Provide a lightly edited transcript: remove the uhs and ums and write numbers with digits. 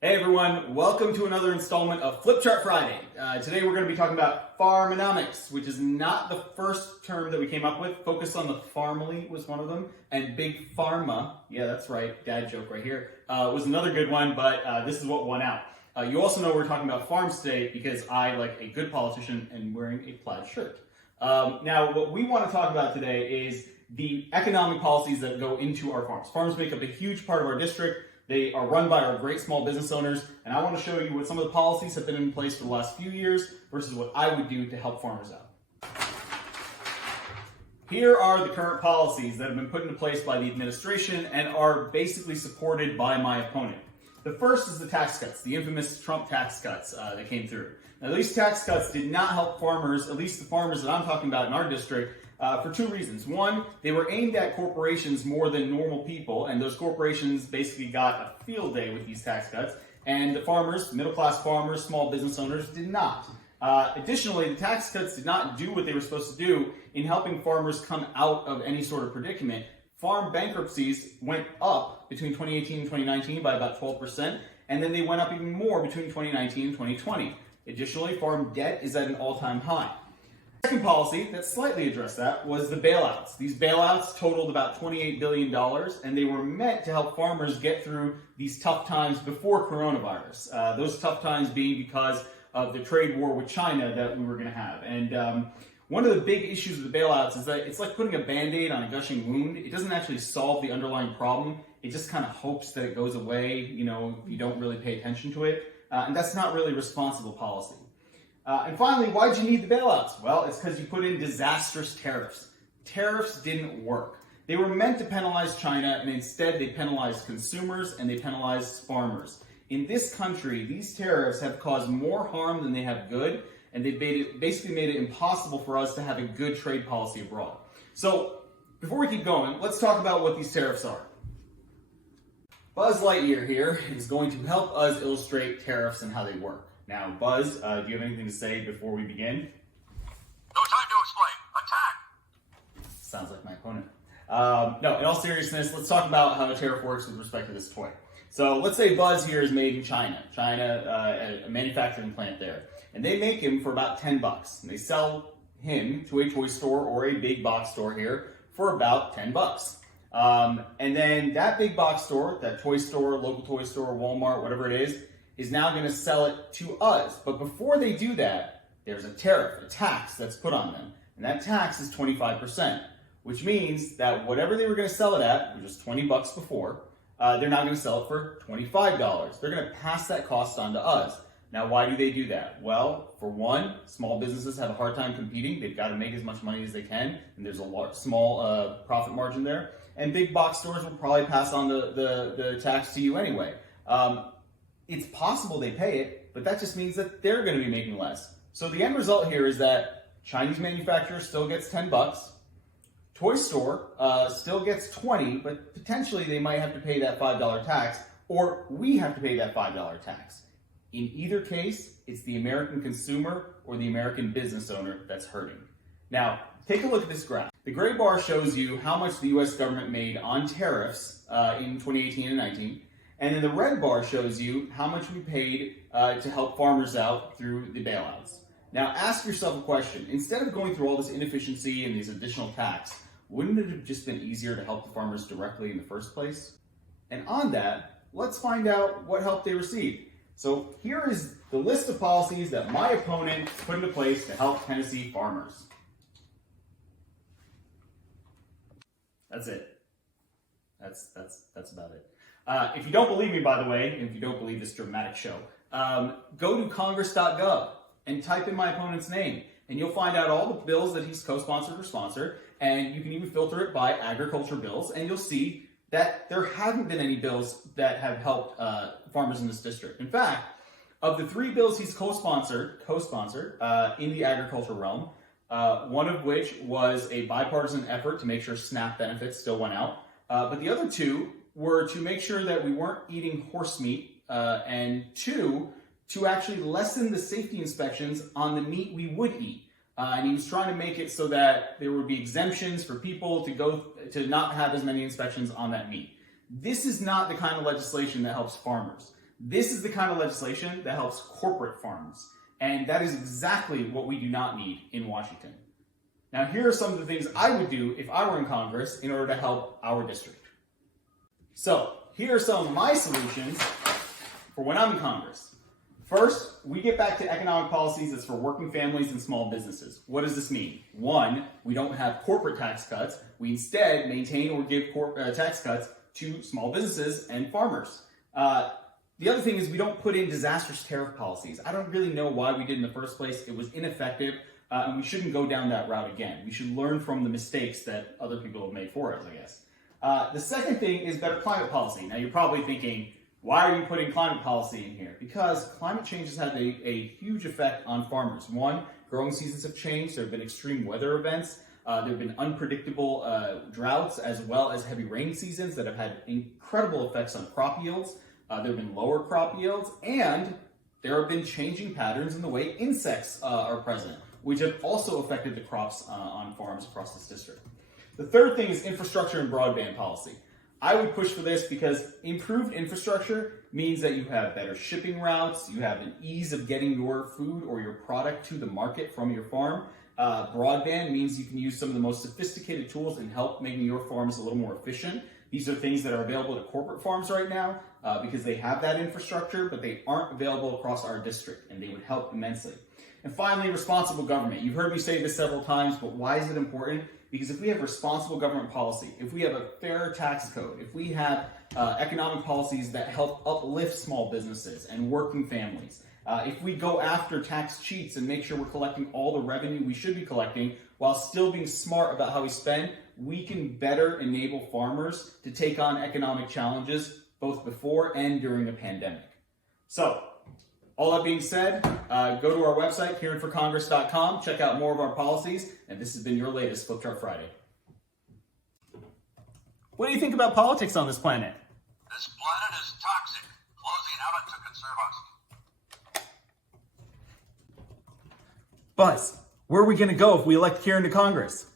Hey everyone, welcome to another installment of Flip Chart Friday. Today we're going to be talking about Farmonomics, which is not the first term that we came up with. Focus on the Family was one of them, and Big Pharma, yeah that's right, dad joke right here, was another good one, but this is what won out. You also know we're talking about farms today because I, like a good politician, am wearing a plaid shirt. Now what we want to talk about today is the economic policies that go into our farms. Farms make up a huge part of our district. They are run by our great small business owners, and I want to show you what some of the policies have been in place for the last few years versus what I would do to help farmers out. Here are the current policies that have been put into place by the administration and are basically supported by my opponent. The first is the tax cuts, the infamous Trump tax cuts that came through. Now, these tax cuts did not help farmers, at least the farmers that I'm talking about in our district, for two reasons. One, they were aimed at corporations more than normal people, and those corporations basically got a field day with these tax cuts, and the farmers, middle-class farmers, small business owners, did not. Additionally, the tax cuts did not do what they were supposed to do in helping farmers come out of any sort of predicament. Farm bankruptcies went up between 2018 and 2019 by about 12%, and then they went up even more between 2019 and 2020. Additionally, farm debt is at an all-time high. The second policy that slightly addressed that was the bailouts. These bailouts totaled about $28 billion, and they were meant to help farmers get through these tough times before coronavirus. Those tough times being because of the trade war with China that we were going to have. And one of the big issues with the bailouts is that it's like putting a Band-Aid on a gushing wound. It doesn't actually solve the underlying problem. It just kind of hopes that it goes away, if you don't really pay attention to it. And that's not really responsible policy. And finally, why'd you need the bailouts? Well, it's because you put in disastrous tariffs. Tariffs didn't work. They were meant to penalize China, and instead they penalized consumers and they penalized farmers. In this country, these tariffs have caused more harm than they have good, and they basically made it impossible for us to have a good trade policy abroad. So, before we keep going, let's talk about what these tariffs are. Buzz Lightyear here is going to help us illustrate tariffs and how they work. Now, Buzz, do you have anything to say before we begin? No time to explain. Attack! Sounds like my opponent. No, in all seriousness, let's talk about how a tariff works with respect to this toy. So let's say Buzz here is made in China, a manufacturing plant there, and they make him for about $10, and they sell him to a toy store or a big box store here for about $10. And then that big box store, that toy store, local toy store, Walmart, whatever it is now going to sell it to us. But before they do that, there's a tariff, a tax that's put on them. And that tax is 25%, which means that whatever they were going to sell it at, which was $20 before, they're now going to sell it for $25. They're going to pass that cost on to us. Now, why do they do that? Well, for one, small businesses have a hard time competing. They've got to make as much money as they can, and there's a small profit margin there. And big box stores will probably pass on the tax to you anyway. It's possible they pay it, but that just means that they're going to be making less. So the end result here is that Chinese manufacturer still gets $10, toy store still gets $20, but potentially they might have to pay that $5 tax, or we have to pay that $5 tax. In either case, it's the American consumer or the American business owner that's hurting. Now, take a look at this graph. The gray bar shows you how much the US government made on tariffs in 2018 and 19. And then the red bar shows you how much we paid to help farmers out through the bailouts. Now ask yourself a question. Instead of going through all this inefficiency and these additional tax, wouldn't it have just been easier to help the farmers directly in the first place? And on that, let's find out what help they received. So here is the list of policies that my opponent put into place to help Tennessee farmers. That's it. That's about it. If you don't believe me, by the way, and if you don't believe this dramatic show, go to congress.gov and type in my opponent's name, and you'll find out all the bills that he's co-sponsored or sponsored, and you can even filter it by agriculture bills, and you'll see that there haven't been any bills that have helped farmers in this district. In fact, of the 3 bills he's co-sponsored in the agriculture realm, one of which was a bipartisan effort to make sure SNAP benefits still went out, but the other 2 were to make sure that we weren't eating horse meat, and 2, to actually lessen the safety inspections on the meat we would eat. And he was trying to make it so that there would be exemptions for people to not have as many inspections on that meat. This is not the kind of legislation that helps farmers. This is the kind of legislation that helps corporate farms. And that is exactly what we do not need in Washington. Now, here are some of the things I would do if I were in Congress in order to help our district. So, here are some of my solutions for when I'm in Congress. First, we get back to economic policies that's for working families and small businesses. What does this mean? One, we don't have corporate tax cuts. We instead maintain or give tax cuts to small businesses and farmers. The other thing is we don't put in disastrous tariff policies. I don't really know why we did in the first place. It was ineffective, and we shouldn't go down that route again. We should learn from the mistakes that other people have made for us, I guess. The second thing is better climate policy. Now, you're probably thinking, why are you putting climate policy in here? Because climate change has had a huge effect on farmers. One, growing seasons have changed. There have been extreme weather events. There have been unpredictable droughts as well as heavy rain seasons that have had incredible effects on crop yields. There have been lower crop yields, and there have been changing patterns in the way insects are present, which have also affected the crops on farms across this district. The third thing is infrastructure and broadband policy. I would push for this because improved infrastructure means that you have better shipping routes, you have an ease of getting your food or your product to the market from your farm. Broadband means you can use some of the most sophisticated tools and help making your farms a little more efficient. These are things that are available to corporate farms right now because they have that infrastructure, but they aren't available across our district, and they would help immensely. And finally, responsible government. You've heard me say this several times, but why is it important? Because if we have responsible government policy, if we have a fair tax code, if we have economic policies that help uplift small businesses and working families, if we go after tax cheats and make sure we're collecting all the revenue we should be collecting while still being smart about how we spend, we can better enable farmers to take on economic challenges both before and during a pandemic. So, all that being said, go to our website, hearingforcongress.com, check out more of our policies, and this has been your latest Flip Chart Friday. What do you think about politics on this planet? This planet is toxic, closing out it to conserve us. Buzz, where are we going to go if we elect Kieran to Congress?